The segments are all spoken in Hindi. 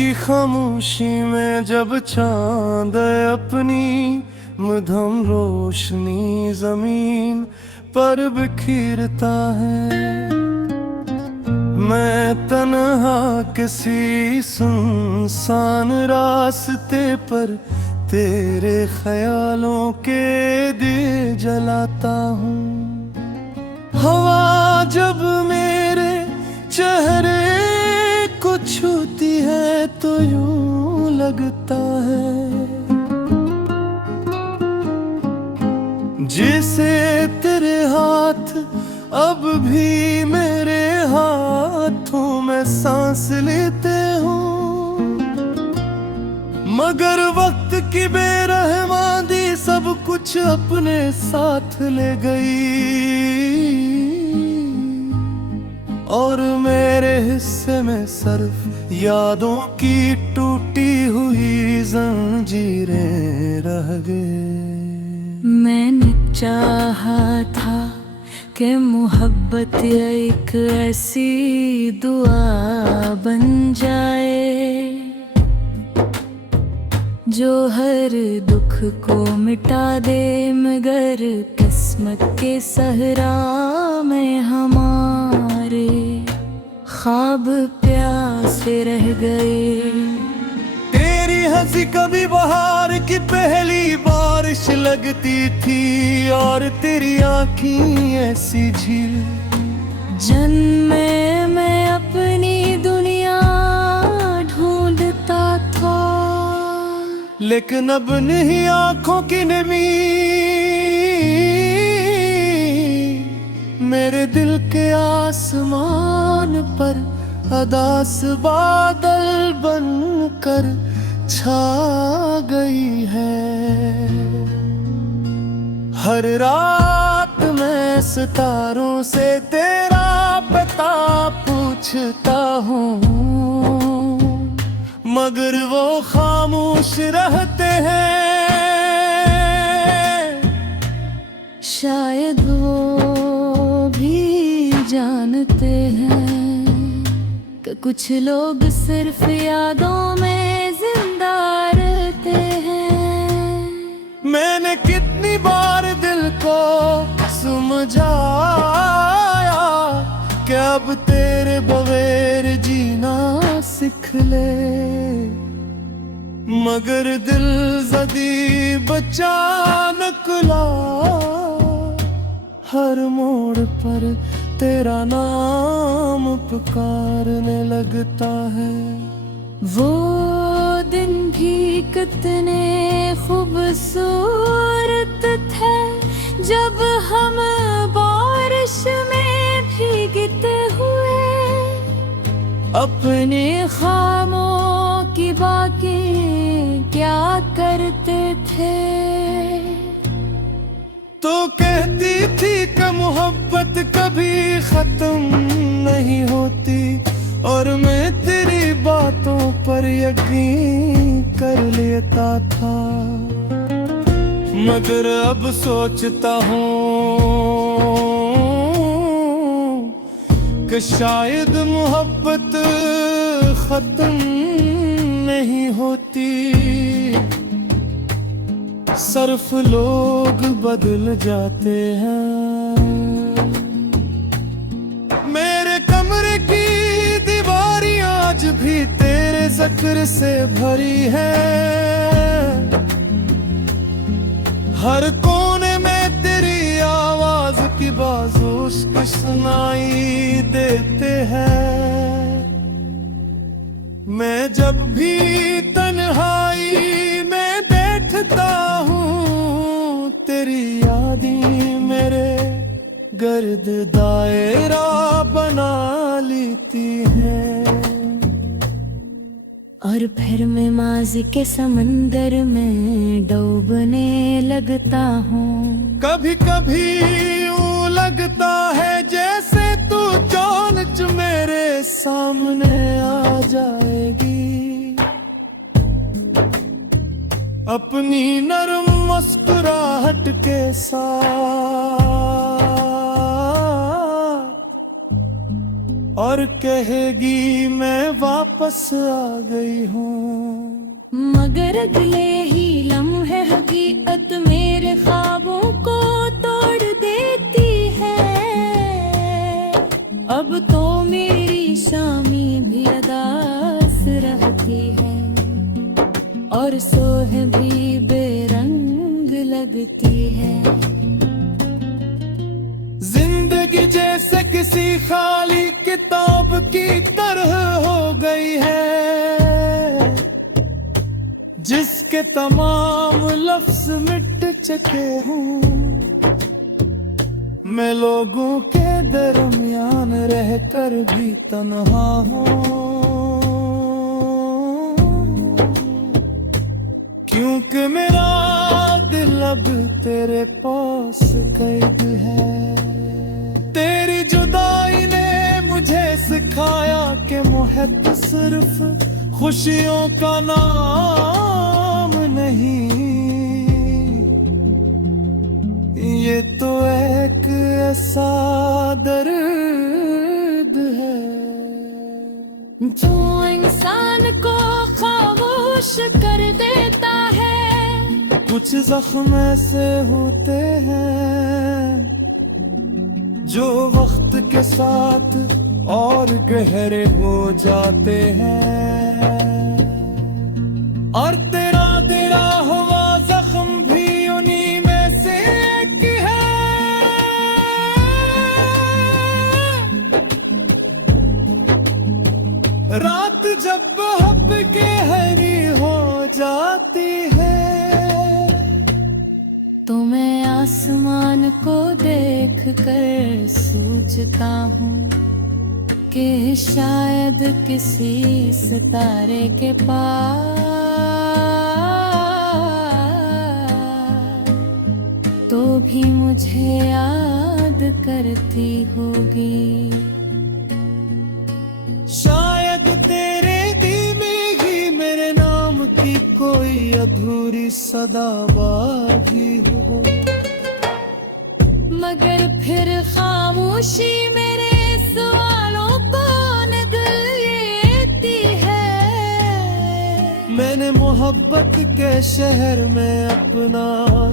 की खामोशी में जब चांद अपनी मध्यम रोशनी जमीन पर बिखरता है, मैं तन्हा किसी सुनसान रास्ते पर तेरे ख्यालों के दिए जलाता हूँ। हवा जब मेरे चेहरे को छूती है तो यूं लगता है जैसे तेरे हाथ अब भी मेरे हाथों में सांस लेते हूँ। मगर वक्त की बेरहमानी सब कुछ अपने साथ ले गई और मेरे हिस्से में सिर्फ यादों की टूटी हुई जंजीरें रह गई। मैंने चाहा था कि मोहब्बत एक ऐसी दुआ बन जाए जो हर दुख को मिटा दे, मगर किस्मत के सहरा में हमारे ख्वाब प्यासे रह गए। तेरी हंसी कभी बहार की पहली बारिश लगती थी और तेरी आँखें ऐसी झील। जन्मे मैं अपनी दुनिया ढूंढता था, लेकिन अब नहीं आँखों की नमी मेरे दिल के आसमान पर अदास बादल बनकर छा गई है। हर रात मैं सितारों से तेरा पता पूछता हूँ, मगर वो खामोश रहते हैं। शायद वो भी जानते हैं कि कुछ लोग सिर्फ यादों में जिंदा रहते हैं। मैंने कितनी बार दिल को समझाया कि अब तेरे बगैर जीना सीख ले, मगर दिल जदी बचा नकला हर मोड़ पर तेरा नाम पुकारने लगता है। वो दिन भी कितने खूबसूरत थे जब हम बारिश में भीगते हुए अपने ख्वाबों की बाकी क्या करते थे। तो कहती थी कि मोहब्बत कभी खत्म नहीं होती और मैं तेरी बातों पर यकीन कर लेता था, मगर अब सोचता हूँ कि शायद मोहब्बत खत्म नहीं होती, सिर्फ लोग बदल जाते हैं। मेरे कमरे की दीवारें आज भी तेरे जिक्र से भरी है, हर कोने में तेरी आवाज की बाजूश सुनाई देते हैं। मैं जब भी तन्हाई में बैठता हूँ तेरी यादें मेरे गर्द दायरा बना लेती हैं। और फिर मैं माज़ी के समंदर में डूबने लगता हूँ। कभी कभी यूं लगता है जैसे तू चानच मेरे सामने आ जाएगी, अपनी नरम मुस्कुराहट के साथ और कहेगी मैं वापस आ गई हूँ। मगर अगले ही लम्हे हकीकत मेरे ख्वाबों को तोड़ देती है। अब तो मेरी शामी भी अदास रहती है और सोह भी बेरंग लगती है। जिंदगी जैसे किसी खाली किताब की तरह हो गई है, जिसके तमाम लफ्ज मिट चुके हूँ। मैं लोगों के दरमियान रहकर भी तन्हा हूँ, क्योंकि मेरा दिल अब तेरे पास कैद है। तेरी जुदाई ने मुझे सिखाया कि मोहब्बत सिर्फ खुशियों का नाम नहीं, ये तो एक ऐसा दर्द है जो इंसान को खामोश कर देता है। कुछ जख्म ऐसे होते हैं जो वक्त के साथ और गहरे हो जाते हैं, और तेरा तेरा हुआ जख्म भी उन्हीं में से एक है। रात जब मोहब्बत गहरी हो जाती है, तो मैं आसमान को देख कर सोचता हूँ कि शायद किसी सितारे के पास तो भी मुझे याद करती होगी। शायद तेरे दिल में ही मेरे नाम की कोई अधूरी सदाबाजी हो, मगर फिर खामोशी मेरे सवालों को नजर लेती है। मैंने मोहब्बत के शहर में अपना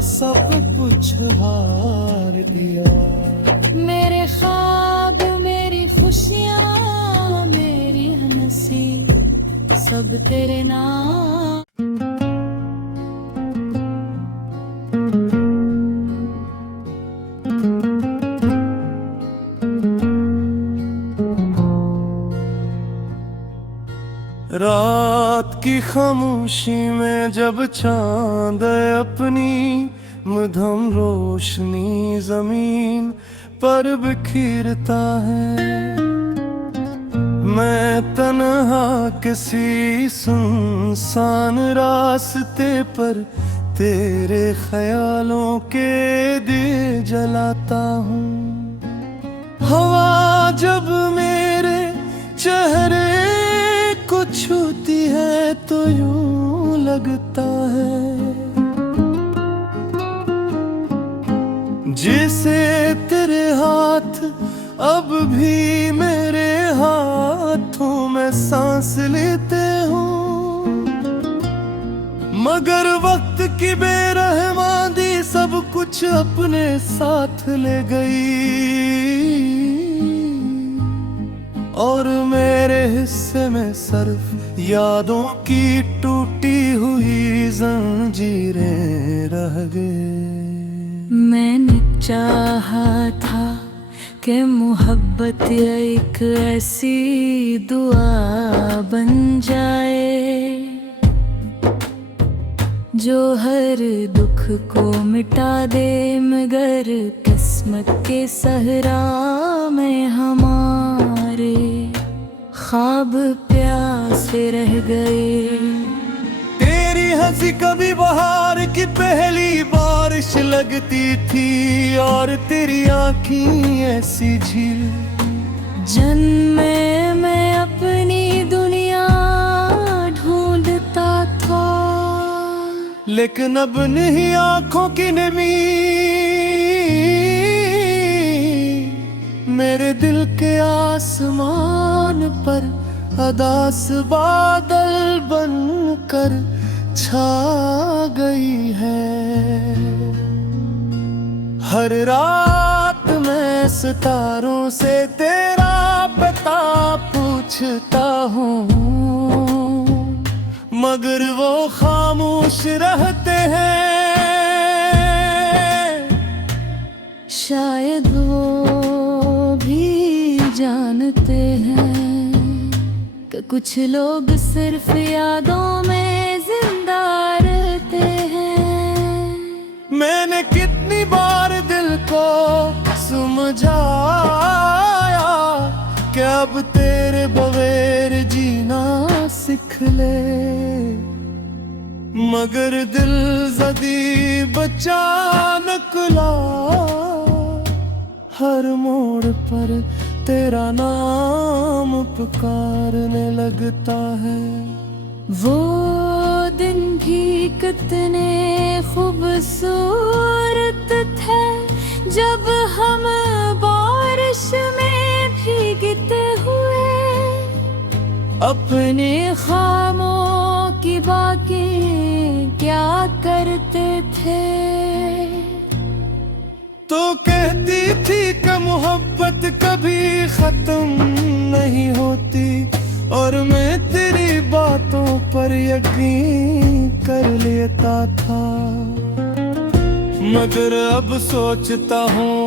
सब कुछ हार दिया। मेरे ख्वाब, मेरी खुशियाँ, मेरी हंसी सब तेरे नाम। रात की खामोशी में जब चांद अपनी मध्यम रोशनी जमीन पर बिखरता है, मैं तन्हा किसी सुनसान रास्ते पर तेरे ख्यालों के दिए जलाता हूँ। हवा जब मेरे चेहरे को छूती है तो यूं लगता है जैसे तेरे हाथ अब भी मेरे हाथों में सांस लेते हूँ। मगर वक्त की बेरहमानी सब कुछ अपने साथ ले गई, और मेरे हिस्से में सिर्फ यादों की टूटी हुई जंजीरें रह गए। मैंने चाहा था कि मोहब्बत एक ऐसी दुआ बन जाए जो हर दुख को मिटा दे, मगर किस्मत के सहरा में हमारे ख्वाब प्यासे रह गए। तेरी हंसी कभी बहार की पहली बारिश लगती थी, और तेरी आँखें ऐसी झील। जन्मे मैं अपनी दुनिया ढूंढता था, लेकिन अब नहीं आँखों की नमी मेरे दिल के आसमान पर अदास बादल बनकर छा गई है। हर रात मैं सितारों से तेरा पता पूछता हूँ, मगर वो खामोश रहते हैं। शायद वो भी जानते हैं कि कुछ लोग सिर्फ यादों में जिंदा रहते हैं। मैंने कितनी बार दिल को समझाया कि अब तेरे बगैर जीना सीख ले, मगर दिल जदी बचा नकला। हर मोड़ पर तेरा नाम पुकारने लगता है। वो दिन भी कितने खूबसूरत थे जब हम बारिश में भीगते हुए अपने ख्वाबों की बाकी क्या करते थे। तो कहती थी कि मोहब्बत कभी खत्म नहीं होती, और मैं तेरी बातों पर यकीन कर लेता था। मगर अब सोचता हूँ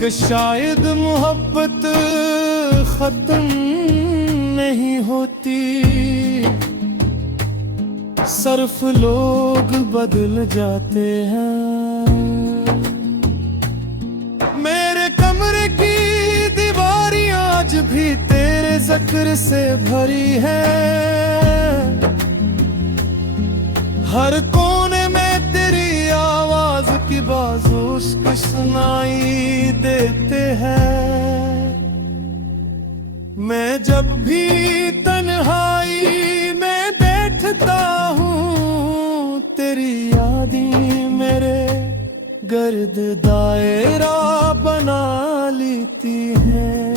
कि शायद मोहब्बत खत्म नहीं होती, सिर्फ लोग बदल जाते हैं। मेरे कमरे की दीवारें आज भी तेरे जिक्र से भरी है। हर कोने में तेरी आवाज की बाजूश सुनाई देते हैं। मैं जब भी तन्हाई में बैठता हूँ, तेरी यादें मेरे गर्द दायरा बना लेती हैं।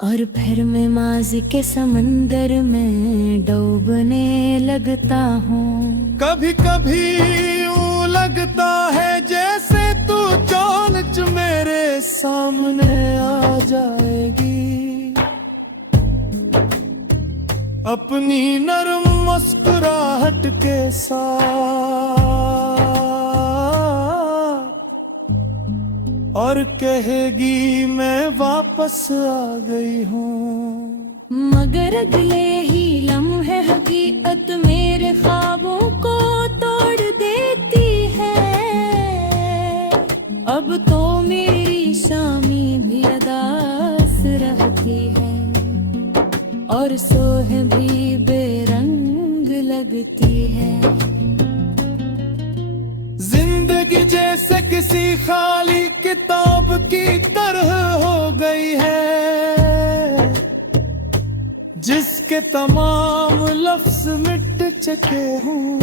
और फिर मैं माज़ी के समंदर में डूबने लगता हूँ। कभी कभी यूं लगता है जैसे तू चानच मेरे सामने आ जाएगी, अपनी नरम मुस्कुराहट के साथ, और कहेगी मैं वापस आ गई हूँ। मगर अगले ही लम्हे हकीकत मेरे ख्वाबों को तोड़ देती है। अब तो मेरी शामी भी अदास रहती है, और सोह भी बेरंग लगती है। जिंदगी जैसे किसी खाली किताब की तरह हो गई है, जिसके तमाम लफ्ज मिट चुके हूँ।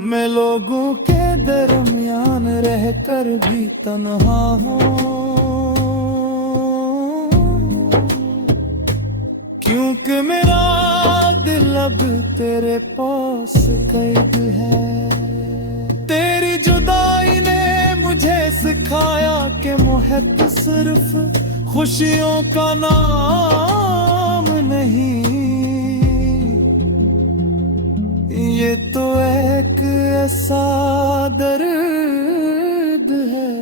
मैं लोगों के दरमियान रहकर भी तन्हा हूँ, क्योंकि मेरा दिल अब तेरे पास कैद है। तेरी जुदाई ने मुझे सिखाया कि मोहब्बत सिर्फ खुशियों का नाम नहीं, ये तो एक ऐसा दर्द है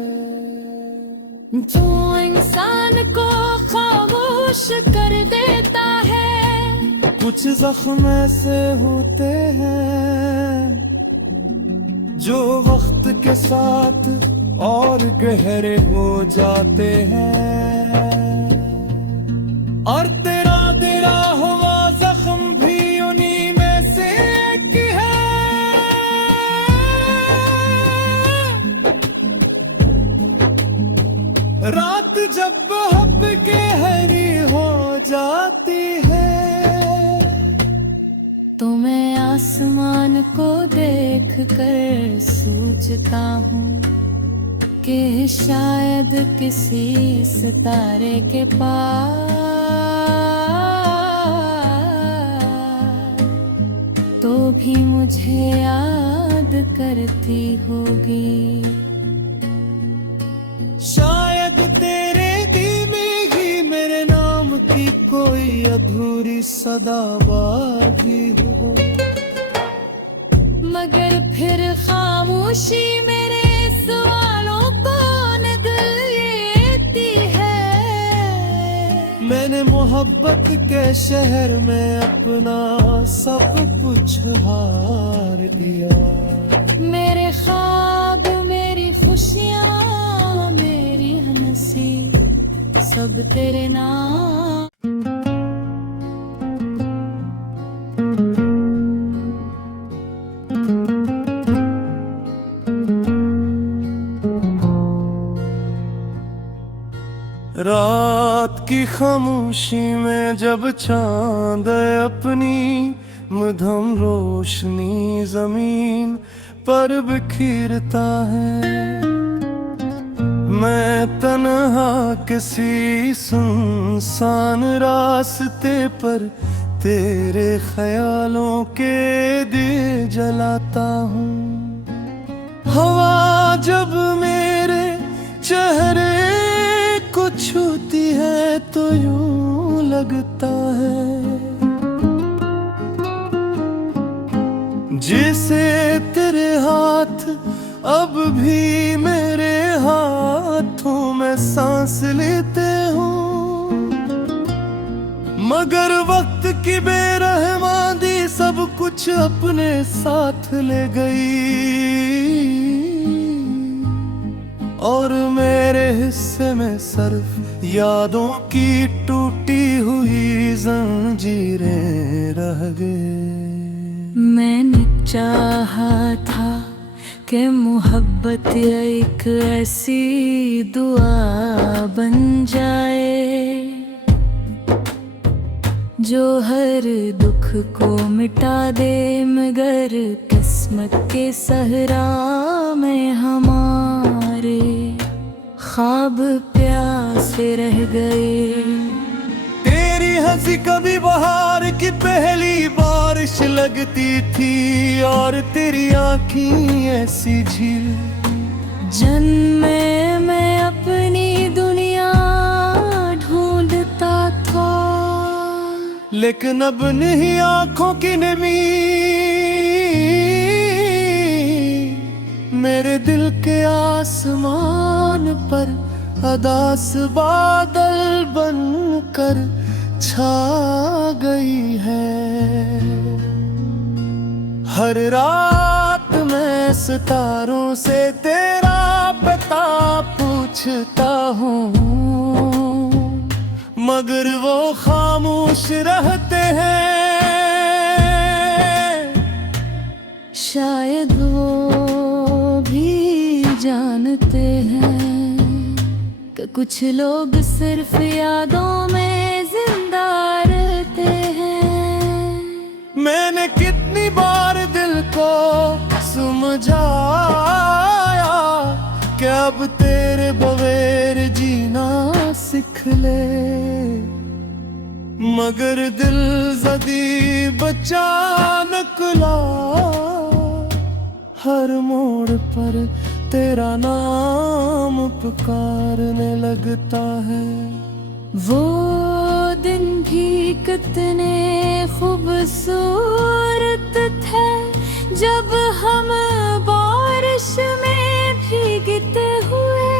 जो इंसान को खामोश कर देता है। कुछ जख्म ऐसे होते हैं जो वक्त के साथ और गहरे हो जाते हैं, और तेरा तेरा हुआ जख्म भी उन्हीं में से एक है। रात जब मोहब्बत गहरी हो जाती है, तो मैं आसमान चांद को देख कर सोचता हूँ कि शायद किसी सितारे के पास तो भी मुझे याद करती होगी। शायद तेरे दिल में ही मेरे नाम की कोई अधूरी सदाबाजी हो, मगर फिर खामोशी मेरे सवालों को नकल लेती है। मैंने मोहब्बत के शहर में अपना सब कुछ हार दिया। मेरे ख्वाब, मेरी खुशियाँ, मेरी हंसी सब तेरे नाम। रात की खामोशी में जब चांद अपनी मध्यम रोशनी जमीन पर बिखरता है, मैं तन्हा किसी सुनसान रास्ते पर तेरे ख्यालों के दिए जलाता हूँ। हवा जब मेरे चेहरे को छूती है तो यूं लगता है जैसे तेरे हाथ अब भी मेरे हाथों में सांस लेते हूँ। मगर वक्त की बेरहमानी सब कुछ अपने साथ ले गई और मेरे हिस्से में सिर्फ यादों की टूटी हुई जंजीरें रह गए। मैंने चाहा था कि मोहब्बत एक ऐसी दुआ बन जाए जो हर दुख को मिटा दे, मगर किस्मत के सहरा में हमारे ख्वाब प्यासे रह गए। तेरी हंसी कभी बहार की पहली बारिश लगती थी और तेरी आँखें ऐसी झील। जन्मे मैं अपनी दुनिया ढूंढता था, लेकिन अब नहीं आँखों की नमी मेरे दिल के आसमान पर अदास बादल बनकर छा गई है। हर रात मैं सितारों से तेरा पता पूछता हूँ, मगर वो खामोश रहते हैं। शायद वो भी जानते हैं कि कुछ लोग सिर्फ यादों में जिंदा रहते हैं। मैंने कितनी बार दिल को समझाया कि अब तेरे बगैर जीना सीख ले, मगर दिल जदी बचा नकला हर मोड़ पर तेरा नाम पुकारने लगता है। वो दिन भी कितने खूबसूरत थे जब हम बारिश में भीगते हुए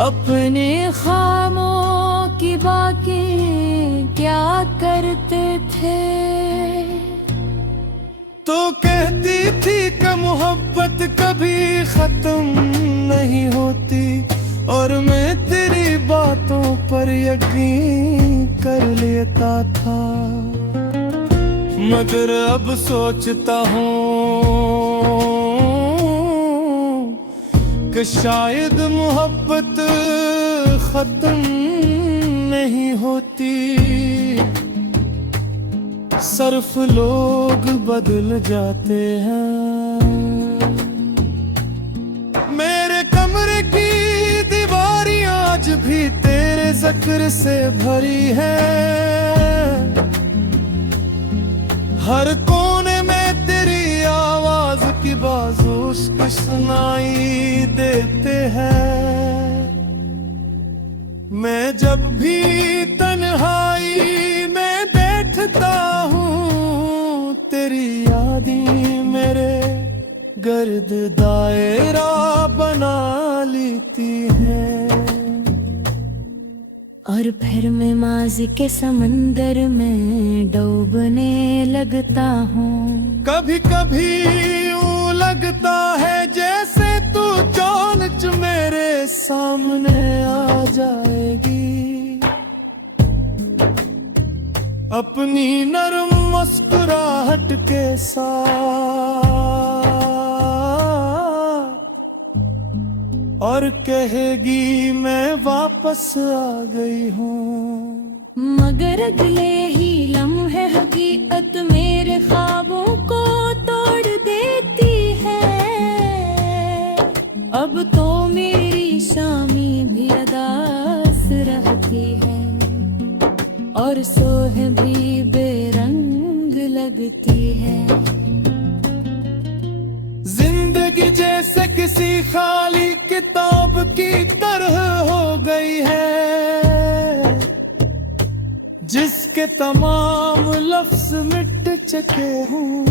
अपने ख्वाबों की बाकी क्या करते थे। तो कहती थी कि मोहब्बत कभी खत्म नहीं होती और मैं तेरी बातों पर यकीन कर लेता था, मगर अब सोचता हूँ कि शायद मोहब्बत खत्म नहीं होती सिर्फ लोग बदल जाते हैं। मेरे कमरे की दीवारें आज भी तेरे जिक्र से भरी है। हर कोने में तेरी आवाज की बाजूश सुनाई देते हैं। मैं जब भी तन्हाई में बैठता हूँ, तेरी यादें मेरे गर्द दायरा बना लेती हैं। और फिर मैं माज़ी के समंदर में डूबने लगता हूँ। कभी कभी यूं लगता है जैसे तू चानच मेरे सामने आ जाएगी। अपनी नरम मुस्कुराहट के साथ, और कहेगी मैं वापस आ गई हूँ। मगर अगले ही लम्हे हकीकत मेरे ख्वाबों को तोड़ देती है। अब तो मेरी शामी भी अदास रहती है, और सोह भी बेरंग लगती है। जिंदगी जैसे किसी खाली किताब की तरह हो गई है, जिसके तमाम लफ्ज मिट चुके हूँ।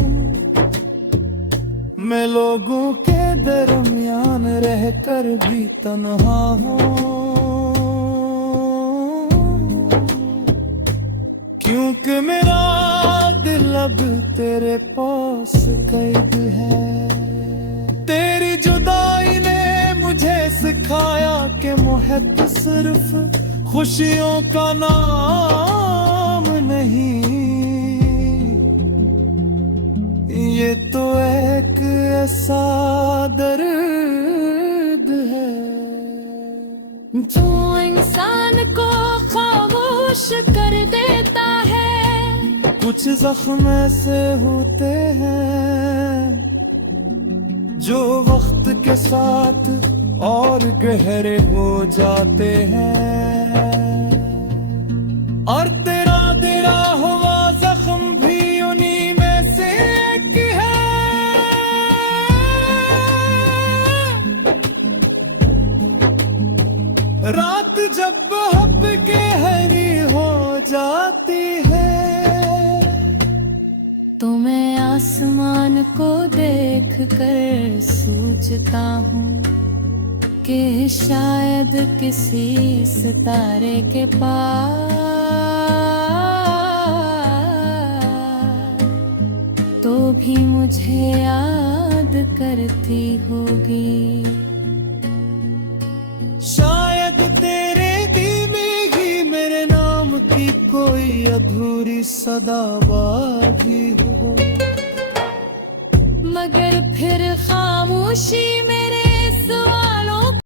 मैं लोगों के दरमियान रहकर भी तन्हा हूँ, क्योंकि मेरा दिल अब तेरे पास कैद है। तेरी जुदाई ने मुझे सिखाया कि मोहब्बत सिर्फ खुशियों का नाम नहीं, ये तो एक ऐसा दर्द है जो इंसान को खामोश कर देता है। कुछ जख्म ऐसे होते हैं जो वक्त के साथ और गहरे हो जाते हैं, और तेरा तेरा हुआ जख्म भी उन्हीं में से एक है। रात जब मोहब्बत गहरी हो जाती है, तो मैं आसमान को देख कर सोचता हूँ कि शायद किसी सितारे के पास तो भी मुझे याद करती होगी। शायद तेरे दिल में ही मेरे नाम की कोई अधूरी सदाबाजी हो, मगर फिर खामोशी मेरे सवाल